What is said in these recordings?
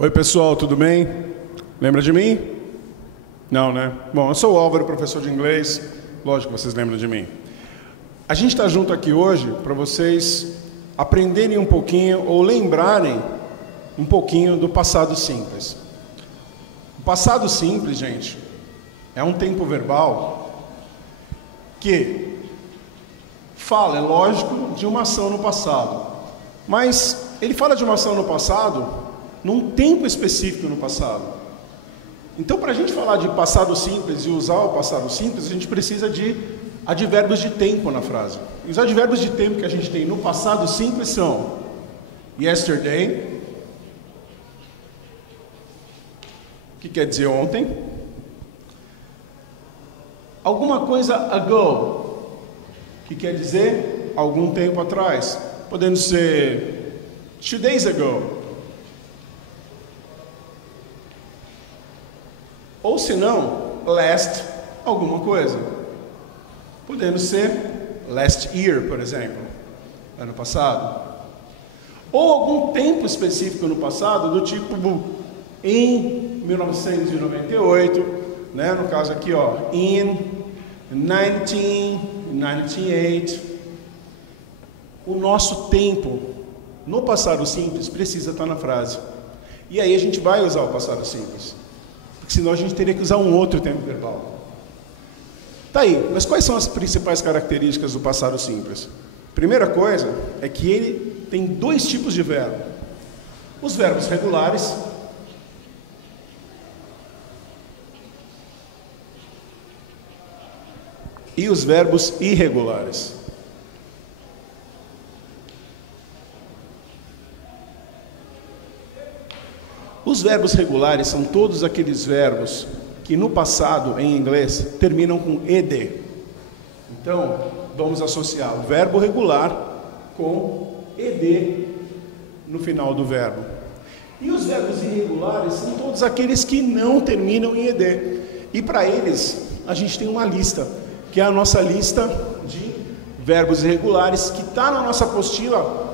Oi pessoal, tudo bem? Lembra de mim? Não, né? Bom, eu sou o Álvaro, professor de inglês. Lógico que vocês lembram de mim. A gente está junto aqui hoje para vocês aprenderem um pouquinho ou lembrarem um pouquinho do passado simples. O passado simples, gente, é um tempo verbal que fala, é lógico, de uma ação no passado. Mas ele fala de uma ação no passado num tempo específico no passado. Então, para a gente falar de passado simples e usar o passado simples, a gente precisa de advérbios de tempo na frase. E os advérbios de tempo que a gente tem no passado simples são yesterday, que quer dizer ontem, alguma coisa ago, que quer dizer algum tempo atrás, podendo ser 2 days ago, ou se não, last alguma coisa, podendo ser last year, por exemplo, ano passado, ou algum tempo específico no passado, do tipo em 1998, né? No caso aqui, ó, in 1998. O nosso tempo no passado simples precisa estar na frase. E aí a gente vai usar o passado simples, porque senão a gente teria que usar um outro tempo verbal. Tá aí, mas quais são as principais características do passado simples? Primeira coisa é que ele tem dois tipos de verbo. Os verbos regulares e os verbos irregulares. Os verbos regulares são todos aqueles verbos que no passado, em inglês, terminam com ed. Então, vamos associar o verbo regular com ed no final do verbo. E os verbos irregulares são todos aqueles que não terminam em ed. E para eles, a gente tem uma lista, que é a nossa lista de verbos irregulares, que está na nossa apostila,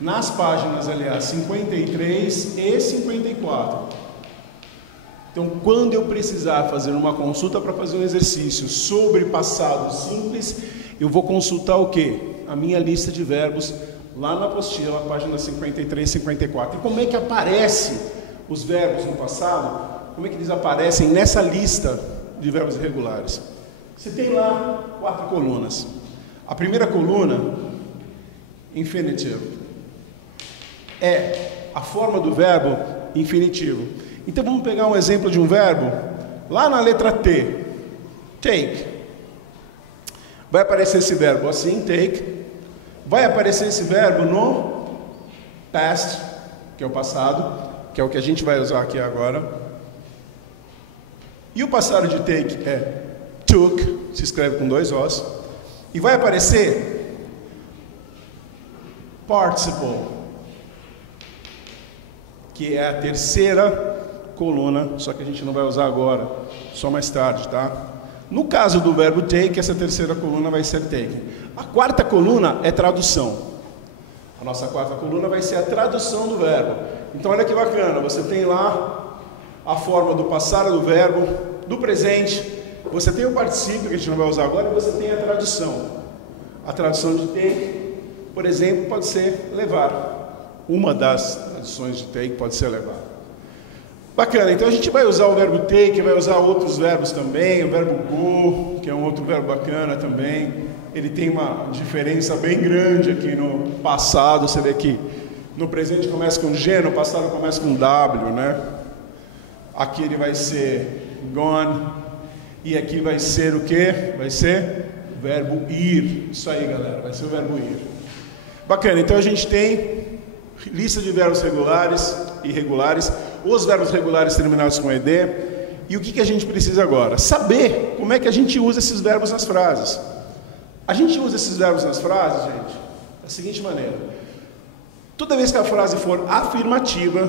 nas páginas, aliás, 53 e 54. Então, quando eu precisar fazer uma consulta para fazer um exercício sobre passado simples, eu vou consultar o quê? A minha lista de verbos lá na apostila, página 53 e 54. E como é que aparecem os verbos no passado? Como é que eles aparecem nessa lista de verbos irregulares? Você tem lá 4 colunas. A primeira coluna, infinitive, é a forma do verbo infinitivo. Então vamos pegar um exemplo de um verbo lá na letra T. Take. Vai aparecer esse verbo assim, take. Vai aparecer esse verbo no past, que é o passado, que é o que a gente vai usar aqui agora. E o passado de take é took, se escreve com 2 Os. E vai aparecer participle, que é a terceira coluna, só que a gente não vai usar agora, só mais tarde, tá? No caso do verbo take, essa terceira coluna vai ser take. A quarta coluna é tradução. A nossa quarta coluna vai ser a tradução do verbo. Então olha que bacana, você tem lá a forma do passado do verbo, do presente, você tem o particípio, que a gente não vai usar agora, e você tem a tradução. A tradução de take, por exemplo, pode ser levar. Uma das traduções de take pode ser levar. Bacana, então a gente vai usar o verbo take, vai usar outros verbos também, o verbo go, que é um outro verbo bacana também. Ele tem uma diferença bem grande aqui no passado, você vê que no presente começa com G, no passado começa com W, né? Aqui ele vai ser gone, e aqui vai ser o quê? Vai ser o verbo ir. Isso aí, galera, vai ser o verbo ir. Bacana, então a gente tem lista de verbos regulares e irregulares, os verbos regulares terminados com ed. E o que a gente precisa agora? Saber como é que a gente usa esses verbos nas frases. A gente usa esses verbos nas frases, gente, da seguinte maneira. Toda vez que a frase for afirmativa,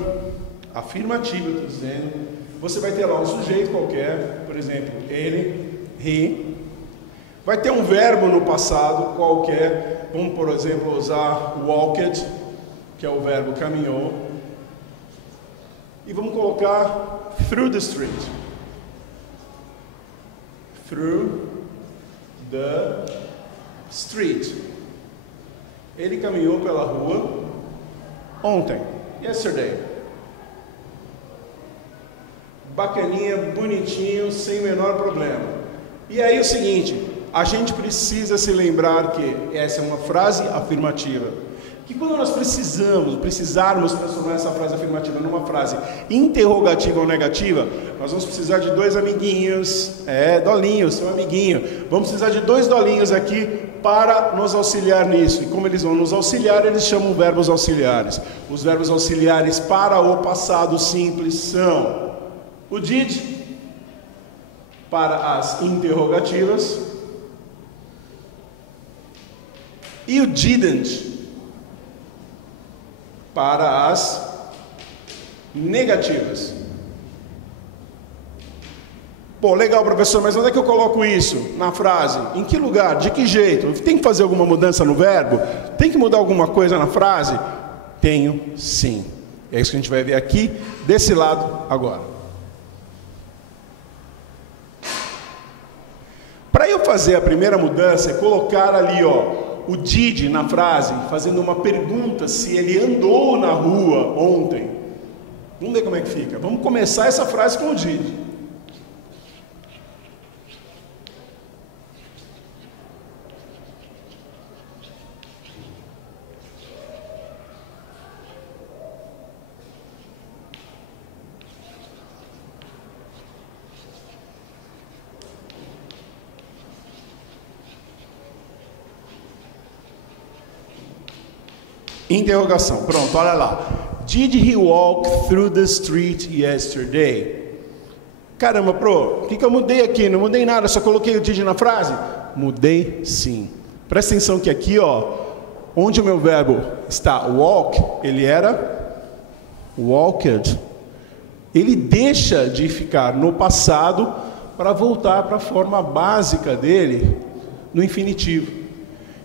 eu estou dizendo, você vai ter lá um sujeito qualquer, por exemplo, ele, he. Vai ter um verbo no passado qualquer, vamos, por exemplo, usar walked, que é o verbo caminhou. E vamos colocar through the street. Through the street. Ele caminhou pela rua ontem. Yesterday. Bacaninha, bonitinho, sem o menor problema. E aí é o seguinte, a gente precisa se lembrar que essa é uma frase afirmativa. Que quando nós precisarmos transformar essa frase afirmativa numa frase interrogativa ou negativa, nós vamos precisar de dois amiguinhos, dolinhos, seu amiguinho. Vamos precisar de dois dolinhos aqui para nos auxiliar nisso. E como eles vão nos auxiliar, eles chamam verbos auxiliares. Os verbos auxiliares para o passado simples são o did, para as interrogativas, e o didn't, para as negativas. Pô, legal, professor, mas onde é que eu coloco isso na frase? Em que lugar? De que jeito? Tem que fazer alguma mudança no verbo? Tem que mudar alguma coisa na frase? Tenho, sim. É isso que a gente vai ver aqui, desse lado, agora. Para eu fazer a primeira mudança, é colocar ali, o did na frase, fazendo uma pergunta se ele andou na rua ontem. Vamos ver como é que fica. Vamos começar essa frase com o did. Interrogação, pronto, olha lá. Did he walk through the street yesterday? Caramba, o que eu mudei aqui? Não mudei nada, só coloquei o did na frase? Mudei sim. Presta atenção que aqui, onde o meu verbo está walk, ele era walked. Ele deixa de ficar no passado para voltar para a forma básica dele no infinitivo.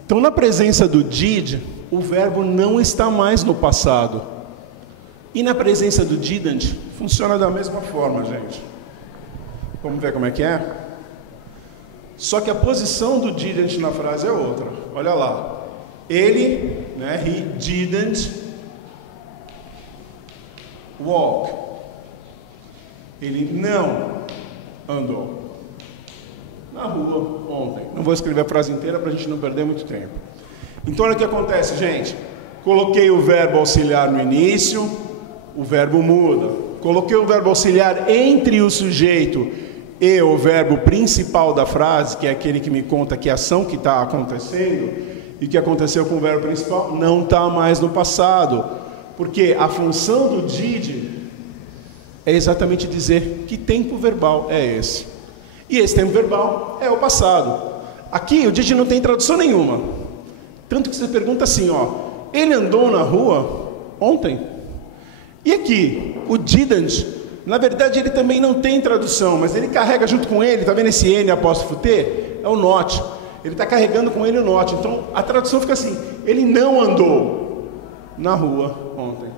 Então, na presença do did, o verbo não está mais no passado. E na presença do didn't, funciona da mesma forma, gente. Vamos ver como é que é? Só que a posição do didn't na frase é outra. Olha lá. Ele, he didn't walk. Ele não andou na rua ontem. Não vou escrever a frase inteira para a gente não perder muito tempo. Então, olha o que acontece, gente. Coloquei o verbo auxiliar no início, o verbo muda. Coloquei o verbo auxiliar entre o sujeito e o verbo principal da frase, que é aquele que me conta que ação que está acontecendo, e que aconteceu com o verbo principal, não está mais no passado. Porque a função do did é exatamente dizer que tempo verbal é esse. E esse tempo verbal é o passado. Aqui o did não tem tradução nenhuma. Tanto que você pergunta assim, ele andou na rua ontem? E aqui, o didn't, na verdade ele também não tem tradução, mas ele carrega junto com ele, tá vendo esse N apóstrofo T? É o not. Ele está carregando com ele o not. Então a tradução fica assim, ele não andou na rua ontem.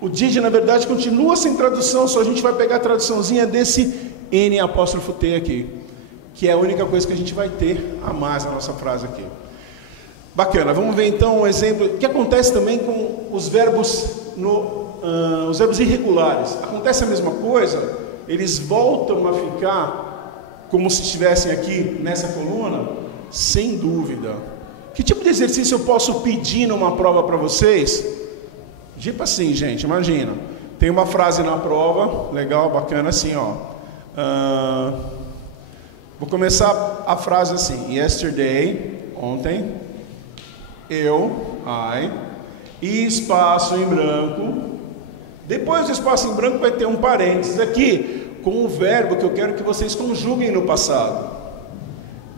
O did, na verdade, continua sem tradução, só a gente vai pegar a traduçãozinha desse N apóstrofo T aqui, que é a única coisa que a gente vai ter a mais na nossa frase aqui. Bacana, vamos ver então um exemplo. O que acontece também com os verbos, os verbos irregulares? Acontece a mesma coisa, eles voltam a ficar como se estivessem aqui nessa coluna, sem dúvida. Que tipo de exercício eu posso pedir numa prova para vocês? Tipo assim, gente, imagina. Tem uma frase na prova, legal, bacana, assim, vou começar a frase assim, yesterday, ontem. I, e espaço em branco. Depois do espaço em branco vai ter um parênteses aqui, com o verbo que eu quero que vocês conjuguem no passado.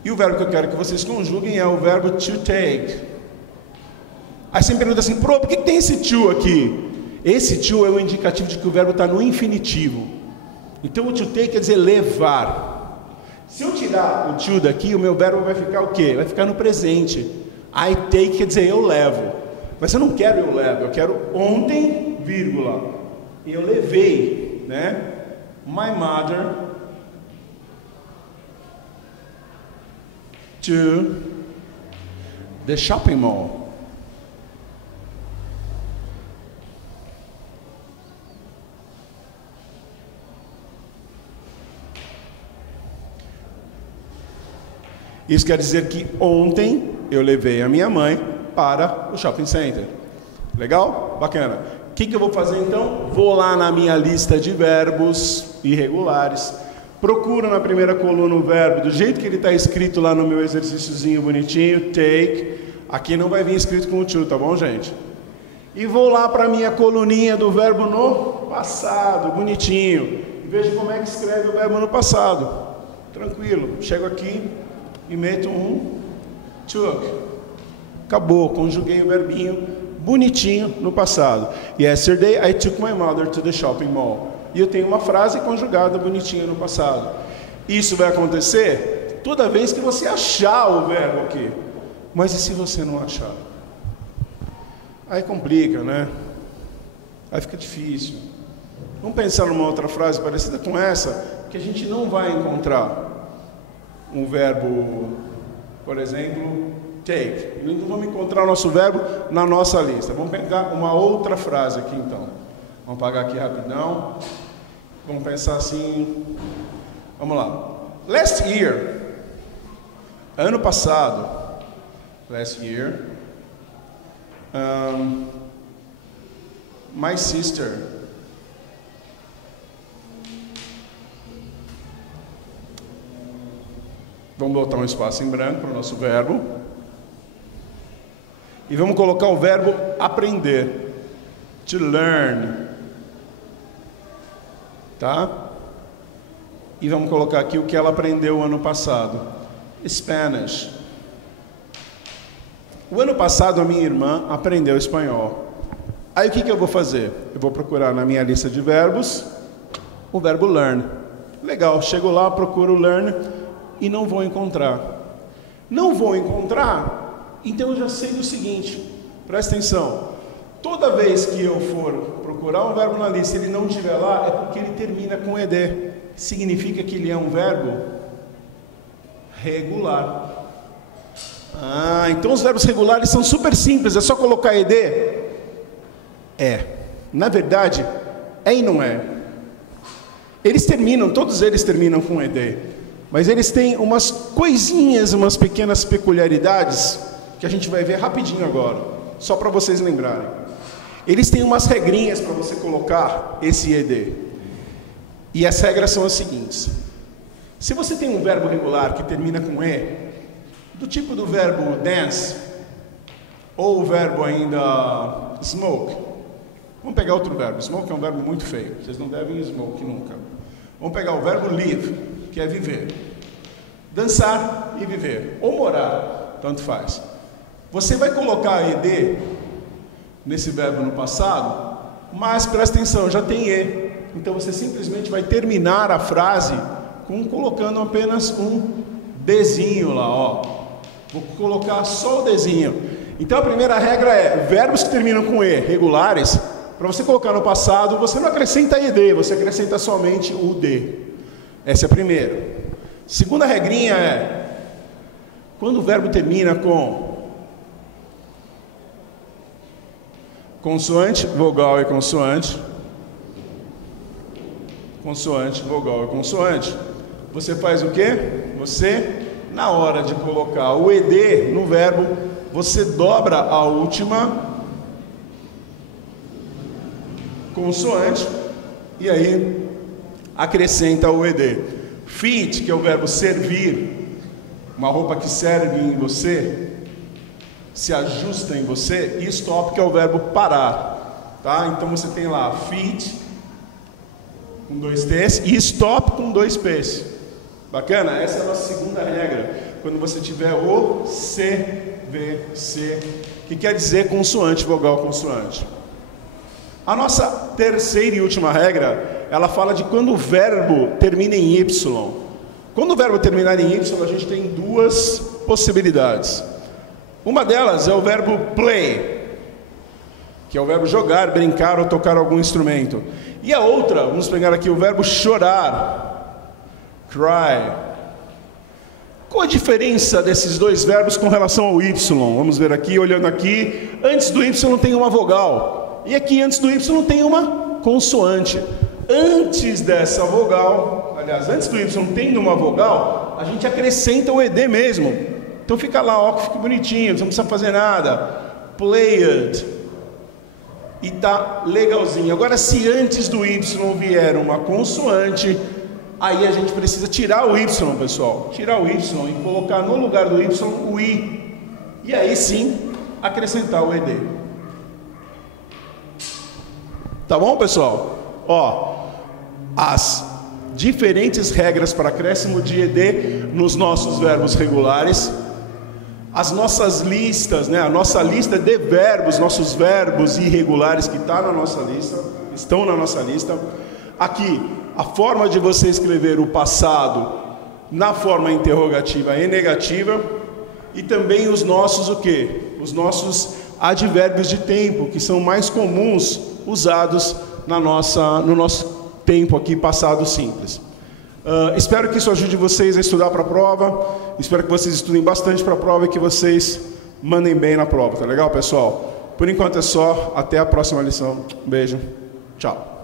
E o verbo que eu quero que vocês conjuguem é o verbo to take. Aí você me pergunta assim, por que tem esse to aqui? Esse to é o indicativo de que o verbo está no infinitivo. Então o to take quer dizer levar. Se eu tirar o to daqui, o meu verbo vai ficar o quê? Vai ficar no presente. I take quer dizer eu levo. Mas eu não quero eu levo, eu quero ontem, vírgula. Eu levei, né? My mother to the shopping mall. Isso quer dizer que ontem eu levei a minha mãe para o shopping center. Legal? Bacana. O que eu vou fazer então? Vou lá na minha lista de verbos irregulares, procuro na primeira coluna o verbo do jeito que ele está escrito lá no meu exercíciozinho bonitinho, take. Aqui não vai vir escrito com o to, tá bom, gente? E vou lá para a minha coluninha do verbo no passado, bonitinho. E vejo como é que escreve o verbo no passado. Tranquilo. Chego aqui e meto um took. Acabou, conjuguei o verbinho bonitinho no passado. Yesterday I took my mother to the shopping mall. E eu tenho uma frase conjugada bonitinha no passado. Isso vai acontecer toda vez que você achar o verbo aqui. Mas e se você não achar? Aí complica, né? Aí fica difícil. Vamos pensar numa outra frase parecida com essa, que a gente não vai encontrar um verbo, por exemplo, take. Não vamos encontrar o nosso verbo na nossa lista. Vamos pegar uma outra frase aqui então. Vamos apagar aqui rapidão. Vamos pensar assim. Vamos lá. Last year. Ano passado. Last year. My sister. Vamos botar um espaço em branco para o nosso verbo. E vamos colocar o verbo aprender. To learn. Tá? E vamos colocar aqui o que ela aprendeu ano passado. Spanish. O ano passado a minha irmã aprendeu espanhol. Aí o que eu vou fazer? Eu vou procurar na minha lista de verbos o verbo learn. Legal, chego lá, procuro learn e não vou encontrar. Não vou encontrar, então eu já sei do seguinte, presta atenção. Toda vez que eu for procurar um verbo na lista e ele não estiver lá, é porque ele termina com ed. Significa que ele é um verbo regular. Então os verbos regulares são super simples, é só colocar ed? É. Na verdade, é e não é. Eles terminam, todos eles terminam com ed. Mas eles têm umas coisinhas, umas pequenas peculiaridades que a gente vai ver rapidinho agora, só para vocês lembrarem. Eles têm umas regrinhas para você colocar esse ed. E as regras são as seguintes. Se você tem um verbo regular que termina com e, do tipo do verbo dance, ou o verbo ainda smoke. Vamos pegar outro verbo. Smoke é um verbo muito feio. Vocês não devem smoke nunca. Vamos pegar o verbo live, que é viver. Dançar e viver. Ou morar, tanto faz. Você vai colocar ed nesse verbo no passado, mas presta atenção, já tem e. Então você simplesmente vai terminar a frase colocando apenas um dezinho lá, ó. Vou colocar só o dezinho. Então a primeira regra é, verbos que terminam com e, regulares, para você colocar no passado, você não acrescenta ed, você acrescenta somente o d. Essa é a primeira. Segunda regrinha é, quando o verbo termina com consoante, vogal e consoante, consoante, vogal e consoante, você faz o quê? Você, na hora de colocar o ed no verbo, você dobra a última consoante e aí acrescenta o ed. Fit, que é o verbo servir, uma roupa que serve em você, se ajusta em você, e stop, que é o verbo parar, tá? Então você tem lá fit com 2 t's e stop com 2 p's. Bacana? Essa é a nossa segunda regra. Quando você tiver o C, V, C, que quer dizer consoante, vogal, consoante. A nossa terceira e última regra, ela fala de quando o verbo termina em Y. Quando o verbo terminar em Y, a gente tem duas possibilidades. Uma delas é o verbo play. que é o verbo jogar, brincar ou tocar algum instrumento. E a outra, vamos pegar aqui o verbo chorar, cry. Qual a diferença desses dois verbos com relação ao Y? Vamos ver aqui, olhando aqui, antes do Y tem uma vogal, e aqui antes do Y tem uma consoante. Antes dessa vogal, aliás, antes do Y tendo uma vogal, a gente acrescenta o ED mesmo. Então fica lá, ó, que fica bonitinho, você não precisa fazer nada. Played. E tá legalzinho. Agora, se antes do Y vier uma consoante, aí a gente precisa tirar o Y, pessoal. Tirar o Y e colocar no lugar do Y o I. E aí sim, acrescentar o ED. Tá bom, pessoal? Ó, as diferentes regras para acréscimo de ED nos nossos verbos regulares. As nossas listas, né? A nossa lista de verbos, nossos verbos irregulares que estão na nossa lista. Aqui, a forma de você escrever o passado na forma interrogativa e negativa. E também os nossos o quê? Os nossos advérbios de tempo, que são mais comuns usados no nosso tempo aqui passado simples. Espero que isso ajude vocês a estudar para a prova. Espero que vocês estudem bastante para a prova e que vocês mandem bem na prova. Tá legal, pessoal? Por enquanto é só. Até a próxima lição. Um beijo. Tchau.